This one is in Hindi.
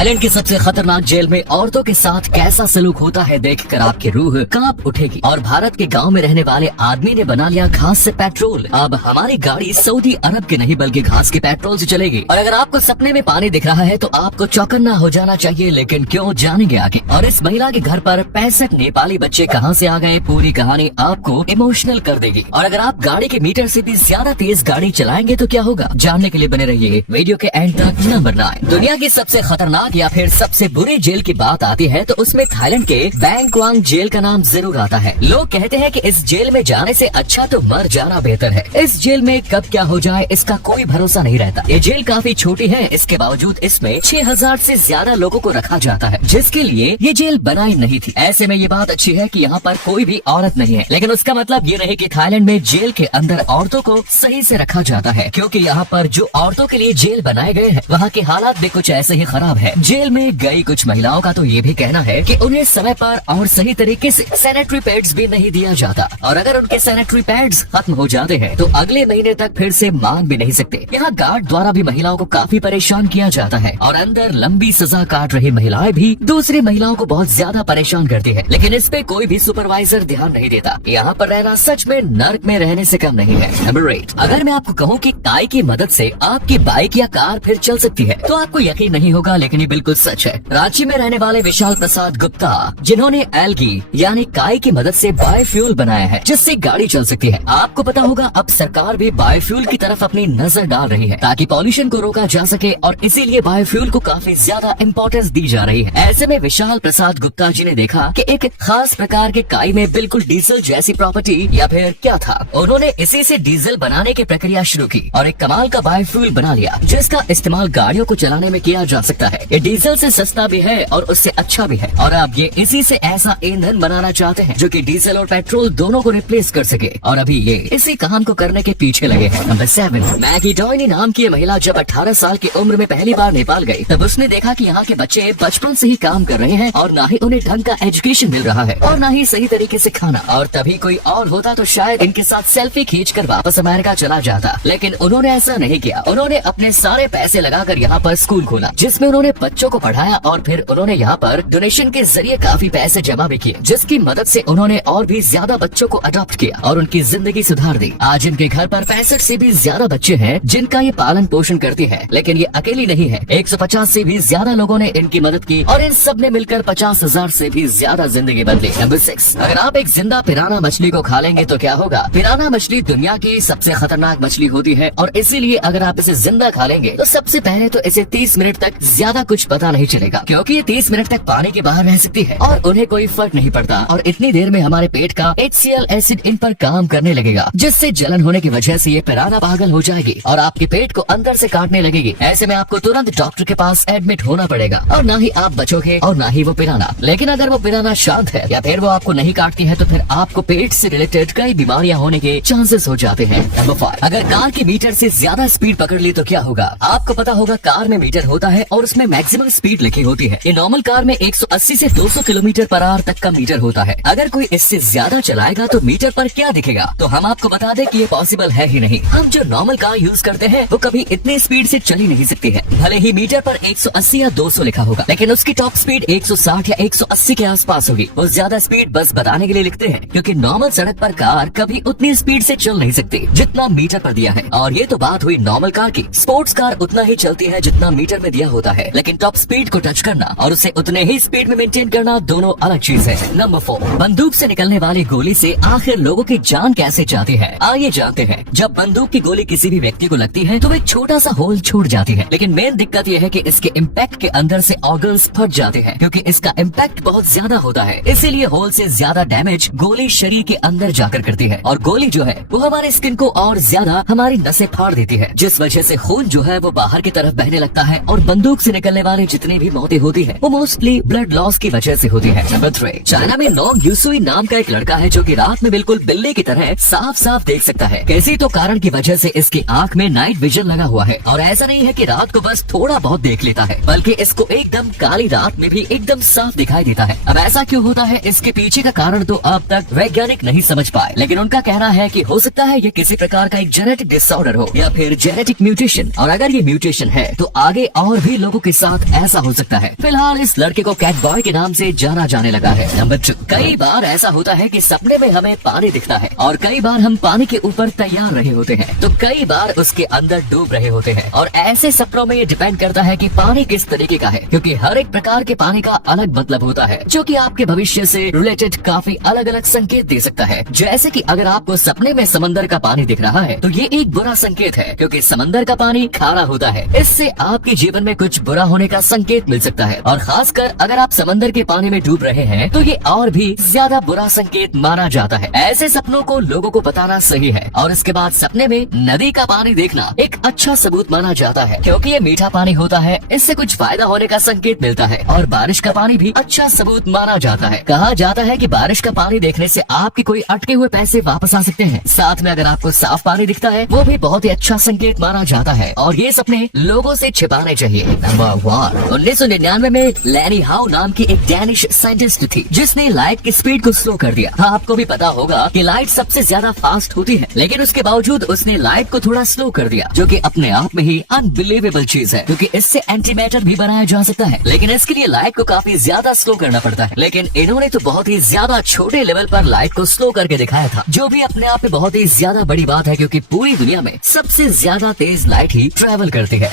थाईलैंड की सबसे खतरनाक जेल में औरतों के साथ कैसा सलूक होता है देखकर आपकी रूह कांप उठेगी। और भारत के गांव में रहने वाले आदमी ने बना लिया घास से पेट्रोल। अब हमारी गाड़ी सऊदी अरब के नहीं बल्कि घास के पेट्रोल से चलेगी। और अगर आपको सपने में पानी दिख रहा है तो आपको चौकन्ना हो जाना चाहिए, लेकिन क्यों, जानेंगे आगे। और इस महिला के घर पर 65 नेपाली बच्चे कहां से आ गए, पूरी कहानी आपको इमोशनल कर देगी। और अगर आप गाड़ी के मीटर से भी ज्यादा तेज गाड़ी चलाएंगे तो क्या होगा, जानने के लिए बने रहिए वीडियो के एंड तक। नंबर 9, दुनिया की सबसे खतरनाक या फिर सबसे बुरी जेल की बात आती है तो उसमें थाईलैंड के बैंक्वांग जेल का नाम जरूर आता है। लोग कहते हैं कि इस जेल में जाने से अच्छा तो मर जाना बेहतर है। इस जेल में कब क्या हो जाए इसका कोई भरोसा नहीं रहता। ये जेल काफी छोटी है, इसके बावजूद इसमें 6000 से ज्यादा लोगों को रखा जाता है, जिसके लिए ये जेल बनाई नहीं थी। ऐसे में ये बात अच्छी है कि यहाँ पर कोई भी औरत नहीं है, लेकिन उसका मतलब ये नहीं कि थाईलैंड में जेल के अंदर औरतों को सही से रखा जाता है, क्योंकि यहाँ पर जो औरतों के लिए जेल बनाए गए हैं वहाँ के हालात भी कुछ ऐसे ही खराब है। जेल में गई कुछ महिलाओं का तो ये भी कहना है कि उन्हें समय पर और सही तरीके से सैनिटरी पैड्स भी नहीं दिया जाता, और अगर उनके सैनिटरी पैड्स खत्म हो जाते हैं तो अगले महीने तक फिर से मांग भी नहीं सकते। यहाँ गार्ड द्वारा भी महिलाओं को काफी परेशान किया जाता है, और अंदर लंबी सजा काट रही महिलाएं भी दूसरी महिलाओं को बहुत ज्यादा परेशान करती है, लेकिन इस पे कोई भी सुपरवाइजर ध्यान नहीं देता। यहाँ पर रहना सच में नर्क में रहने से कम नहीं है। नंबर 8, अगर मैं आपको कहूँ कि टाई की मदद से आपकी बाइक या कार फिर चल सकती है तो आपको यकीन नहीं होगा, लेकिन ये बिल्कुल सच है। रांची में रहने वाले विशाल प्रसाद गुप्ता, जिन्होंने एल्गी यानी काई की मदद से बायोफ्यूल बनाया है जिससे गाड़ी चल सकती है। आपको पता होगा अब सरकार भी बायोफ्यूल की तरफ अपनी नजर डाल रही है ताकि पॉल्यूशन को रोका जा सके, और इसीलिए बायोफ्यूल को काफी ज्यादा इम्पोर्टेंस दी जा रही है। ऐसे में विशाल प्रसाद गुप्ता जी ने देखा कि एक खास प्रकार के काई में बिल्कुल डीजल जैसी प्रॉपर्टी या फिर क्या था। उन्होंने इसी से डीजल बनाने की प्रक्रिया शुरू की और एक कमाल का बायोफ्यूल बना लिया जिसका इस्तेमाल गाड़ियों को चलाने में किया जा सकता है। ये डीजल से सस्ता भी है और उससे अच्छा भी है, और अब ये इसी से ऐसा ईंधन बनाना चाहते हैं जो कि डीजल और पेट्रोल दोनों को रिप्लेस कर सके, और अभी ये इसी काम को करने के पीछे लगे हैं। नंबर 7, मैगी डॉयनी नाम की महिला जब 18 साल की उम्र में पहली बार नेपाल गई तब उसने देखा कि यहाँ के बच्चे बचपन से ही काम कर रहे हैं और ना ही उन्हें ढंग का एजुकेशन मिल रहा है और ना ही सही तरीके से खाना। और तभी कोई और होता तो शायद इनके साथ सेल्फी खींचकर वापस अमेरिका चला जाता, लेकिन उन्होंने ऐसा नहीं किया। उन्होंने अपने सारे पैसे लगाकर यहाँ पर स्कूल खोला जिसमें उन्होंने बच्चों को पढ़ाया, और फिर उन्होंने यहाँ पर डोनेशन के जरिए काफी पैसे जमा भी किए, जिसकी मदद से उन्होंने और भी ज्यादा बच्चों को अडॉप्ट किया और उनकी जिंदगी सुधार दी। आज इनके घर पर 65 से भी ज्यादा बच्चे हैं जिनका ये पालन पोषण करती है, लेकिन ये अकेली नहीं है। 150 से भी ज्यादा लोगों ने इनकी मदद की और इन सब ने मिलकर 50,000 से भी ज्यादा जिंदगी बदली। नंबर 6, अगर आप एक जिंदा पिराना मछली को खा लेंगे तो क्या होगा। पिराना मछली दुनिया की सबसे खतरनाक मछली होती है, और इसीलिए अगर आप इसे जिंदा खा लेंगे तो सबसे पहले तो इसे 30 मिनट तक ज्यादा कुछ पता नहीं चलेगा, क्योंकि ये 30 मिनट तक पानी के बाहर रह सकती है और उन्हें कोई फर्क नहीं पड़ता। और इतनी देर में हमारे पेट का HCl एसिड इन पर काम करने लगेगा, जिससे जलन होने की वजह से ये पिराना पागल हो जाएगी और आपके पेट को अंदर से काटने लगेगी। ऐसे में आपको तुरंत डॉक्टर के पास एडमिट होना पड़ेगा, और ना ही आप बचोगे और ना ही वो पिराना। लेकिन अगर वो पिराना शांत है या फिर वो आपको नहीं काटती है तो फिर आपको पेट से रिलेटेड कई बीमारियां होने के चांसेस हो जाते हैं। नंबर 5, अगर कार की मीटर से ज्यादा स्पीड पकड़ ली तो क्या होगा। आपको पता होगा कार में मीटर होता है और उसमें मैक्सिमम स्पीड लिखी होती है। ये नॉर्मल कार में 180 से 200 किलोमीटर पर आवर तक का मीटर होता है। अगर कोई इससे ज्यादा चलाएगा तो मीटर पर क्या दिखेगा, तो हम आपको बता दें कि ये पॉसिबल है ही नहीं। हम जो नॉर्मल कार यूज करते हैं वो कभी इतनी स्पीड से चल ही नहीं सकती है। भले ही मीटर पर 180 या 200 लिखा होगा, लेकिन उसकी टॉप स्पीड 160 या 180 के आसपास होगी। वो ज्यादा स्पीड बस बताने के लिए लिखते हैं, क्योंकि नॉर्मल सड़क पर कार कभी उतनी स्पीड से चल नहीं सकती जितना मीटर पर दिया है। और ये तो बात हुई नॉर्मल कार की। स्पोर्ट्स कार उतना ही चलती है जितना मीटर में दिया होता है, लेकिन टॉप स्पीड को टच करना और उसे उतने ही स्पीड में मेंटेन करना दोनों अलग चीज है। नंबर 4, बंदूक से निकलने वाली गोली से आखिर लोगों की जान कैसे जाती है। आइए जानते हैं। जब बंदूक की गोली किसी भी व्यक्ति को लगती है तो वो एक छोटा सा होल छोड़ जाती है, लेकिन मेन दिक्कत यह है कि इसके इम्पैक्ट के अंदर से ऑर्गन्स फट जाते हैं, क्योंकि इसका इम्पैक्ट बहुत ज्यादा होता है। इसीलिए होल से ज्यादा डैमेज गोली शरीर के अंदर जाकर करती है, और गोली जो है वो हमारे स्किन को और ज्यादा हमारी नसें फाड़ देती है, जिस वजह से खून जो है वो बाहर की तरफ बहने लगता है। और बंदूक से निकलने वाली जितनी भी मौतें होती है वो मोस्टली ब्लड लॉस की वजह से होती है। नंबर 3, चाइना में नोंग यूसुई नाम का एक लड़का है जो कि रात में बिल्कुल बिल्ली की तरह साफ साफ देख सकता है। किसी तो कारण की वजह से इसकी आंख में नाइट विजन लगा हुआ है, और ऐसा नहीं है कि रात को बस थोड़ा बहुत देख लेता है, बल्कि इसको एकदम काली रात में भी एकदम साफ दिखाई देता है। अब ऐसा क्यों होता है, इसके पीछे का कारण तो अब तक वैज्ञानिक नहीं समझ पाए, लेकिन उनका कहना है कि हो सकता है ये किसी प्रकार का एक जेनेटिक डिसऑर्डर हो या फिर जेनेटिक म्यूटेशन, और अगर ये म्यूटेशन है तो आगे और भी लोगों के साथ साथ ऐसा हो सकता है। फिलहाल इस लड़के को कैट बॉय के नाम से जाना जाने लगा है। नंबर 2, कई बार ऐसा होता है कि सपने में हमें पानी दिखता है और कई बार हम पानी के ऊपर तैयार रहे होते हैं, तो कई बार उसके अंदर डूब रहे होते हैं। और ऐसे सपनों में ये डिपेंड करता है कि पानी किस तरीके का है, क्योंकि हर एक प्रकार के पानी का अलग मतलब होता है, जो कि आपके भविष्य से रिलेटेड काफी अलग अलग संकेत दे सकता है। जैसे कि अगर आपको सपने में समंदर का पानी दिख रहा है तो ये एक बुरा संकेत है, क्योंकि समंदर का पानी खारा होता है। इससे आपके जीवन में कुछ बुरा होने का संकेत मिल सकता है, और खासकर अगर आप समंदर के पानी में डूब रहे हैं तो ये और भी ज्यादा बुरा संकेत माना जाता है। ऐसे सपनों को लोगों को बताना सही है। और इसके बाद सपने में नदी का पानी देखना एक अच्छा सबूत माना जाता है, क्योंकि ये मीठा पानी होता है, इससे कुछ फायदा होने का संकेत मिलता है। और बारिश का पानी भी अच्छा सबूत माना जाता है। कहा जाता है कि बारिश का पानी देखने से आपके कोई अटके हुए पैसे वापस आ सकते हैं। साथ में अगर आपको साफ पानी दिखता है वो भी बहुत ही अच्छा संकेत माना जाता है, और ये सपने लोगों से छिपाने चाहिए। नंबर 1, 1999 में लैनी हाउ नाम की एक डैनिश साइंटिस्ट थी, जिसने लाइट की स्पीड को स्लो कर दिया। हाँ, आपको भी पता होगा कि लाइट सबसे ज्यादा फास्ट होती है, लेकिन उसके बावजूद उसने लाइट को थोड़ा स्लो कर दिया, जो कि अपने आप में ही अनबिलीवेबल चीज है, क्योंकि इससे एंटी मैटर भी बनाया जा सकता है। लेकिन इसके लिए लाइट को काफी ज्यादा स्लो करना पड़ता है। लेकिन इन्होंने तो बहुत ही ज्यादा छोटे लेवल पर लाइट को स्लो करके दिखाया था, जो भी अपने आप में बहुत ही ज्यादा बड़ी बात है, क्योंकि पूरी दुनिया में सबसे ज्यादा तेज लाइट ही ट्रेवल करती है।